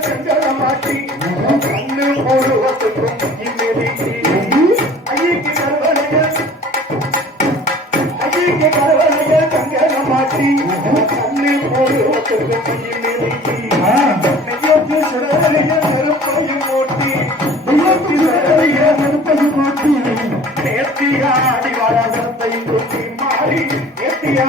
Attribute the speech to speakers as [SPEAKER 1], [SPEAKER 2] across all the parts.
[SPEAKER 1] செஞ்சமாட்டி கண்ணு ஒரு வசத்தும் இம்மெதிக்கு ஐயக்கு கருவனைய ஐயக்கு கருவனைய செஞ்சமாட்டி கண்ணு ஒரு வசத்தும் இம்மெதிக்கு ஐயோக்கு சரவனைய கருப்பையும் ஓட்டி
[SPEAKER 2] ஐயோக்கு சரவனைய கருப்பையும் ஓட்டி
[SPEAKER 1] நேர்த்தியாடி வர சத்தை மாறி நேர்த்தியா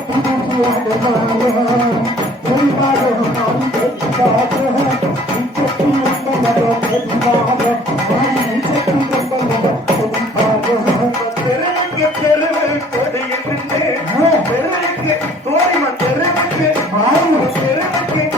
[SPEAKER 1] Ay,